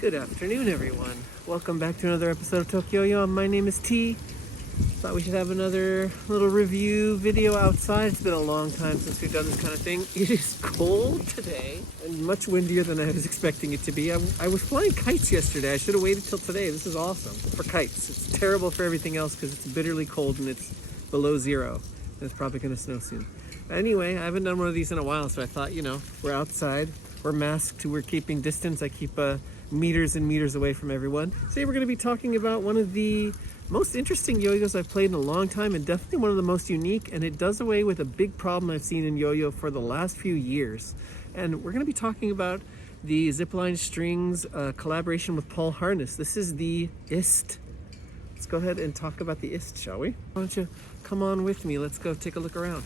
Good afternoon, everyone. Welcome back to another episode of Tokyo Yo. My name is T. Thought we should have another little review video outside. It's been a long time since we've done this kind of thing. It is cold today and much windier than I was expecting it to be. I was flying kites yesterday. I should have waited till today. This is awesome for kites. It's terrible for everything else because it's bitterly cold and it's below zero. And it's probably going to snow soon. Anyway, I haven't done one of these in a while, so I thought, we're outside. We're masked. We're keeping distance. I keep meters and meters away from everyone. Today we're going to be talking about one of the most interesting yo-yos I've played in a long time, and definitely one of the most unique, and it does away with a big problem I've seen in yo-yo for the last few years. And we're going to be talking about the Zipline Strings collaboration with Paul Harness. This is the IST. Let's go ahead and talk about the IST, shall we? Why don't you come on with me? Let's go take a look around.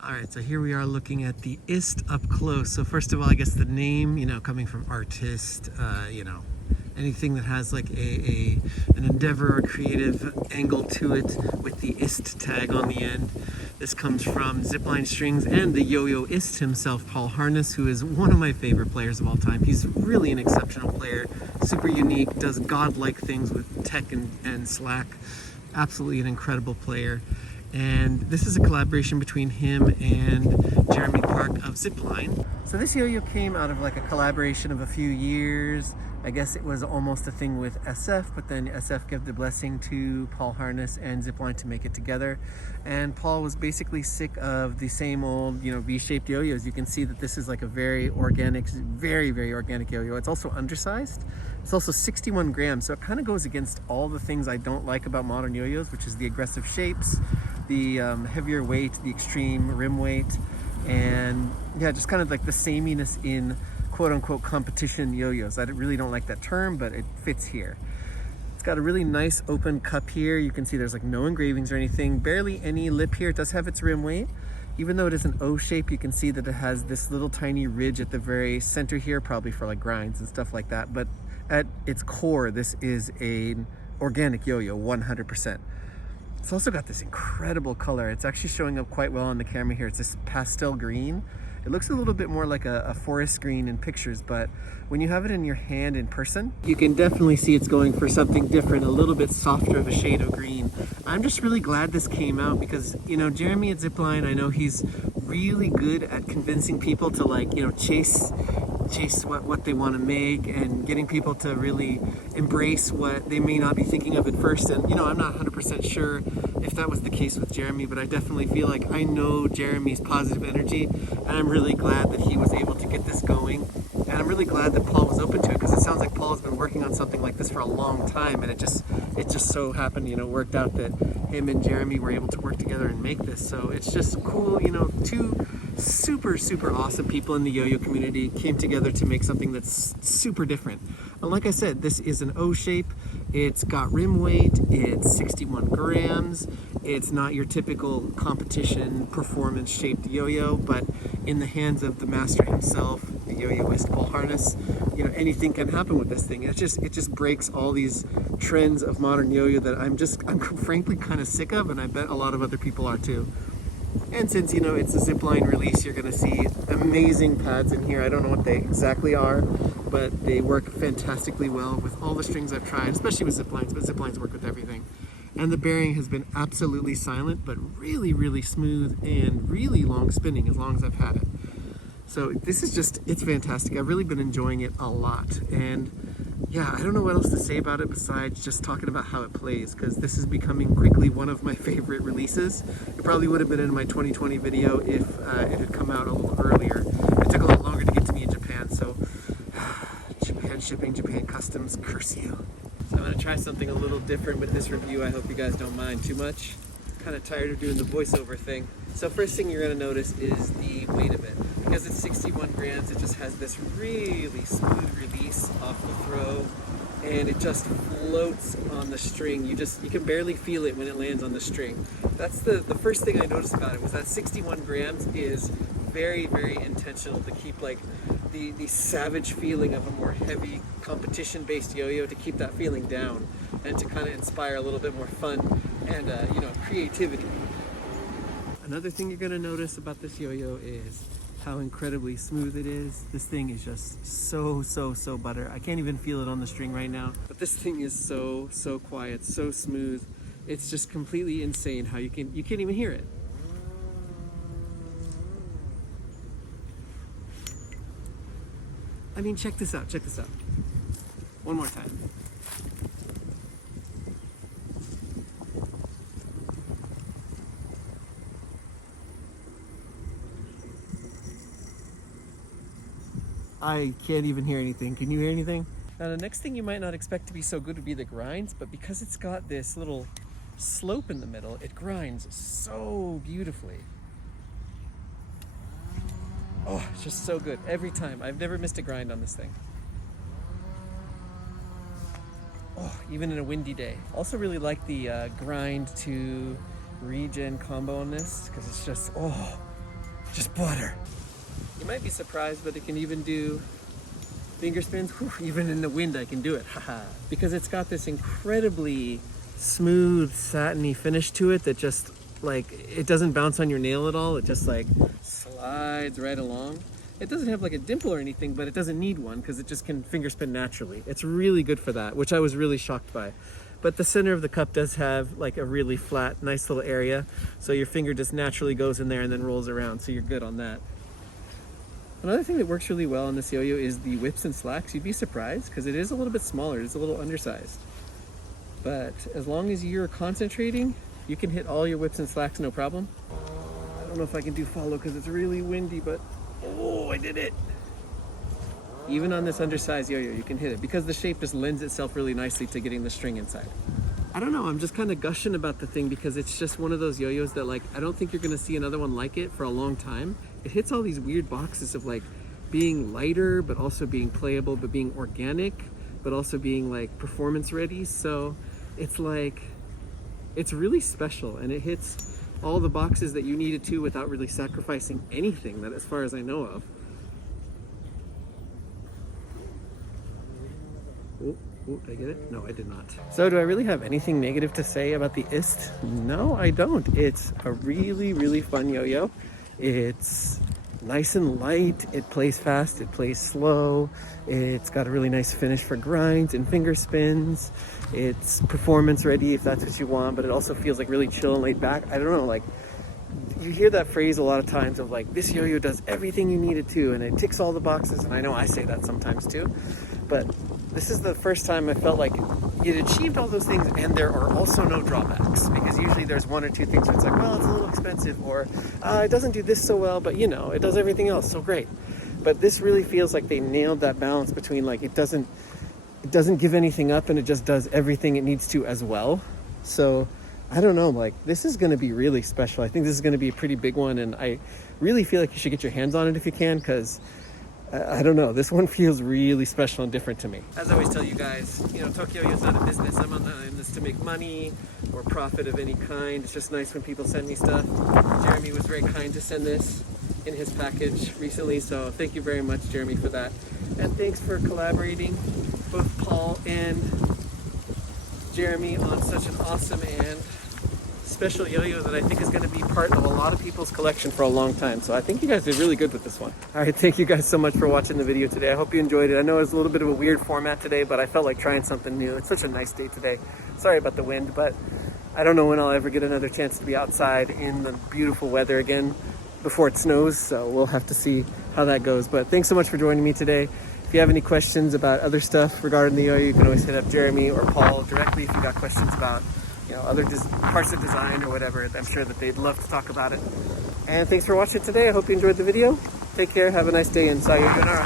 Alright, so here we are looking at the IST up close. So first of all, I guess the name, coming from artist, anything that has like an endeavor or creative angle to it with the IST tag on the end. This comes from Zipline Strings and the yo-yo IST himself, Paul Harness, who is one of my favorite players of all time. He's really an exceptional player, super unique, does godlike things with tech and slack. Absolutely an incredible player. And this is a collaboration between him and Jeremy Park of Zipline. So this yo-yo came out of like a collaboration of a few years. I guess it was almost a thing with SF, but then SF gave the blessing to Paul Harness and Zipline to make it together. And Paul was basically sick of the same old, V-shaped yo-yos. You can see that this is like a very organic, very, very organic yo-yo. It's also undersized. It's also 61 grams, so it kind of goes against all the things I don't like about modern yo-yos, which is the aggressive shapes, the heavier weight, the extreme rim weight, and yeah, just kind of like the sameness in quote-unquote competition yo-yos. I really don't like that term, but it fits here. It's got a really nice open cup here. You can see there's like no engravings or anything, barely any lip here. It does have its rim weight. Even though it is an O shape, you can see that it has this little tiny ridge at the very center here, probably for like grinds and stuff like that. But at its core, this is an organic yo-yo, 100%. It's also got this incredible color. It's actually showing up quite well on the camera here. It's this pastel green. It looks a little bit more like a forest green in pictures, but when you have it in your hand in person, you can definitely see it's going for something different, a little bit softer of a shade of green. I'm just really glad this came out because, Jeremy at Zipline, I know he's really good at convincing people to chase what they want to make and getting people to really embrace what they may not be thinking of at first. And I'm not 100% sure if that was the case with Jeremy, but I definitely feel like I know Jeremy's positive energy, and I'm really glad that he was able to get this going. And I'm really glad that Paul was open to it because it sounds like Paul has been working on something like this for a long time, and it just so happened, worked out that him and Jeremy were able to work together and make this. So it's just cool, two super awesome people in the yo-yo community came together to make something that's super different. And like I said, this is an O shape. It's got rim weight. It's 61 grams. It's not your typical competition performance shaped yo-yo, but in the hands of the master himself, the yo-yoist Paul Harness, anything can happen with this thing. It just breaks all these trends of modern yo-yo that I'm frankly kind of sick of, and I bet a lot of other people are too. And since, it's a Zipline release, you're going to see amazing pads in here. I don't know what they exactly are, but they work fantastically well with all the strings I've tried, especially with Ziplines, but Ziplines work with everything. And the bearing has been absolutely silent, but really smooth and really long spinning as long as I've had it. So this is it's fantastic. I've really been enjoying it a lot. And yeah, I don't know what else to say about it besides just talking about how it plays, because this is becoming quickly one of my favorite releases. It probably would have been in my 2020 video if it had come out a little earlier. It took a lot longer to get to me in Japan, so Japan shipping, Japan customs, curse you. So I'm going to try something a little different with this review. I hope you guys don't mind too much. Kind of tired of doing the voiceover thing. So first thing you're going to notice is the weight of it. Because it's 61 grams, it just has this really smooth release off the throw, and it just floats on the string. You can barely feel it when it lands on the string. That's the first thing I noticed about it, was that 61 grams is very, very intentional to keep like the savage feeling of a more heavy competition-based yo-yo, to keep that feeling down and to kind of inspire a little bit more fun and creativity. Another thing you're going to notice about this yo-yo is how incredibly smooth it is. This thing is just so butter. I can't even feel it on the string right now, but this thing is so quiet, so smooth. It's just completely insane how you can't even hear it. I mean, check this out. One more time. I can't even hear anything. Can you hear anything? Now, the next thing you might not expect to be so good would be the grinds, but because it's got this little slope in the middle, it grinds so beautifully. Oh, it's just so good every time. I've never missed a grind on this thing. Oh, even in a windy day. Also really like the grind to regen combo on this, because it's just, just butter. You might be surprised, but it can even do finger spins. Whew, even in the wind I can do it, haha. Because it's got this incredibly smooth, satiny finish to it that just like, it doesn't bounce on your nail at all. It just like slides right along. It doesn't have like a dimple or anything, but it doesn't need one because it just can finger spin naturally. It's really good for that, which I was really shocked by. But the center of the cup does have like a really flat, nice little area. So your finger just naturally goes in there and then rolls around. So you're good on that. Another thing that works really well on this yo-yo is the whips and slacks. You'd be surprised because it is a little bit smaller. It's a little undersized. But as long as you're concentrating, you can hit all your whips and slacks no problem. I don't know if I can do follow because it's really windy, but oh, I did it. Even on this undersized yo-yo, you can hit it because the shape just lends itself really nicely to getting the string inside. I don't know, I'm just kind of gushing about the thing because it's just one of those yo-yos that like, I don't think you're gonna see another one like it for a long time. It hits all these weird boxes of like being lighter, but also being playable, but being organic, but also being like performance ready. So it's like, it's really special and it hits all the boxes that you needed to without really sacrificing anything, that as far as I know of. Did I get it? No, I did not. So do I really have anything negative to say about the Ist? No, I don't. It's a really fun yo-yo. It's nice and light. It plays fast. It plays slow. It's got a really nice finish for grinds and finger spins. It's performance ready if that's what you want, but it also feels like really chill and laid back. I don't know, like you hear that phrase a lot of times of like, this yo-yo does everything you need it to and it ticks all the boxes. And I know I say that sometimes too, but this is the first time I felt like it achieved all those things and there are also no drawbacks, because usually there's one or two things where it's like, well, it's a little expensive, or it doesn't do this so well, but you know, it does everything else so great. But this really feels like they nailed that balance between like, it doesn't give anything up and it just does everything it needs to as well. So I don't know, like this is going to be really special. I think this is going to be a pretty big one, and I really feel like you should get your hands on it if you can, because I don't know, this one feels really special and different to me. As I always tell you guys, you know, Tokyo is not a business. I'm not in this to make money or profit of any kind. It's just nice when people send me stuff. Jeremy was very kind to send this in his package recently, so thank you very much, Jeremy, for that. And thanks for collaborating, both Paul and Jeremy, on such an awesome and special yo-yo that I think is going to be part of a lot of people's collection for a long time. So I think you guys did really good with this one. All right, thank you guys so much for watching the video today. I hope you enjoyed it. I know it's a little bit of a weird format today, but I felt like trying something new. It's such a nice day today. Sorry about the wind, but I don't know when I'll ever get another chance to be outside in the beautiful weather again before it snows, so we'll have to see how that goes. But thanks so much for joining me today. If you have any questions about other stuff regarding the yo-yo, you can always hit up Jeremy or Paul directly if you got questions about, you know, other parts of design or whatever. I'm sure that they'd love to talk about it. And thanks for watching today. I hope you enjoyed the video. Take care, have a nice day, and sayonara.